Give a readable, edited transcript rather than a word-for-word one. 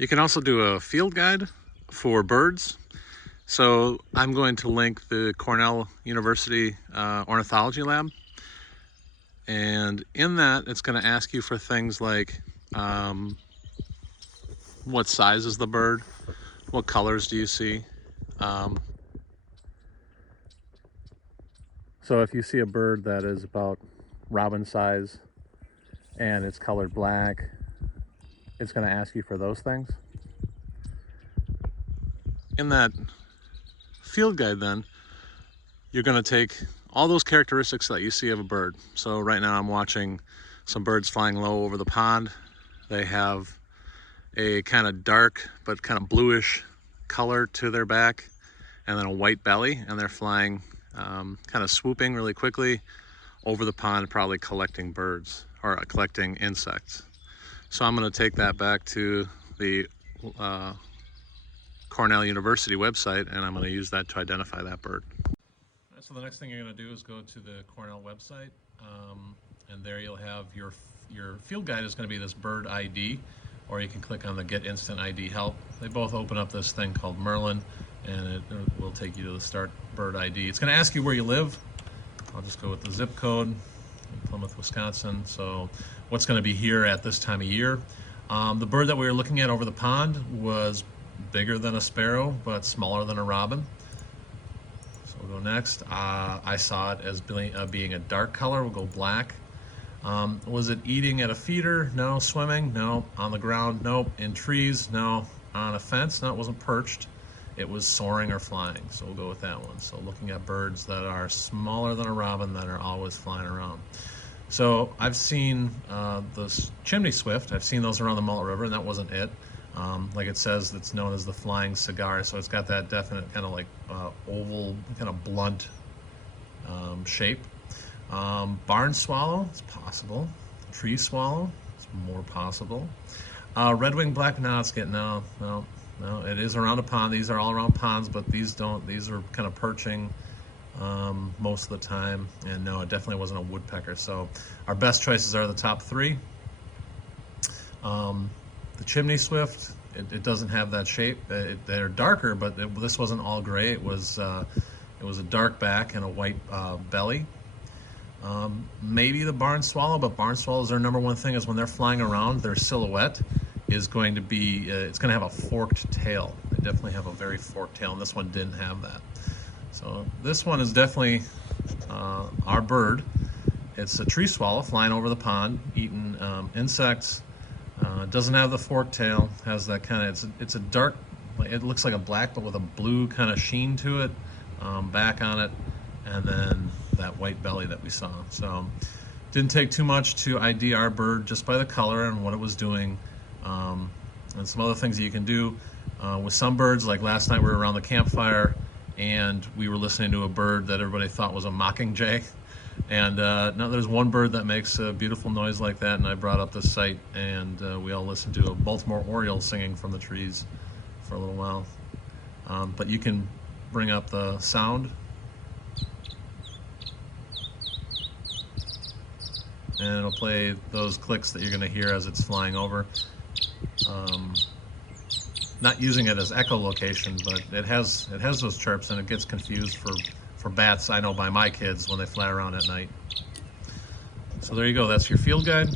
You can also do a field guide for birds. So I'm going to link the Cornell University Ornithology Lab. And in that, it's going to ask you for things like what size is the bird? What colors do you see? So if you see a bird that is about robin size and it's colored black, it's going to ask you for those things. In that field guide then, you're going to take all those characteristics that you see of a bird. So right now I'm watching some birds flying low over the pond. They have a kind of dark but kind of bluish color to their back and then a white belly, and they're flying kind of swooping really quickly over the pond, probably collecting birds or collecting insects. So I'm going to take that back to the Cornell University website, and I'm going to use that to identify that bird. So the next thing you're going to do is go to the Cornell website, and there you'll have your field guide is going to be this bird ID, or you can click on the Get Instant ID Help. They both open up this thing called Merlin, and it will take you to the Start Bird ID. It's going to ask you where you live. I'll just go with the zip code in Plymouth, Wisconsin. So what's going to be here at this time of year? The bird that we were looking at over the pond was bigger than a sparrow, but smaller than a robin. So we'll go next. I saw it as being a dark color. We'll go black. Was it eating at a feeder? No. Swimming? No. On the ground? Nope. In trees? No. On a fence? No, it wasn't perched. It was soaring or flying, so we'll go with that one. So looking at birds that are smaller than a robin that are always flying around. So I've seen this chimney swift. I've seen those around the Mullet River, and that wasn't it. Like it says, it's known as the flying cigar, so it's got that definite kind of like oval, kind of blunt shape. Barn swallow, it's possible. Tree swallow, it's more possible. Red-winged black, no, it's getting, no, it is around a pond. These are all around ponds, but these are kind of perching most of the time. And no, it definitely wasn't a woodpecker. So our best choices are the top three. The chimney swift, it doesn't have that shape. They're darker, but this wasn't all gray. It was a dark back and a white belly. Maybe the barn swallow, but barn swallows, their number one thing is when they're flying around, their silhouette is going to be, it's going to have a forked tail. They definitely have a very forked tail, and this one didn't have that. So this one is definitely our bird. It's a tree swallow flying over the pond, eating insects. Doesn't have the forked tail, has that kind of, it's a dark, it looks like a black, but with a blue kind of sheen to it, back on it, and then that white belly that we saw. So didn't take too much to ID our bird just by the color and what it was doing. And some other things that you can do with some birds, like last night we were around the campfire and we were listening to a bird that everybody thought was a mockingjay. And now there's one bird that makes a beautiful noise like that, and I brought up this site, and we all listened to a Baltimore Oriole singing from the trees for a little while. But you can bring up the sound, and it'll play those clicks that you're going to hear as it's flying over. Not using it as echolocation, but it has those chirps, and it gets confused for bats, I know, by my kids when they fly around at night. So there you go, that's your field guide.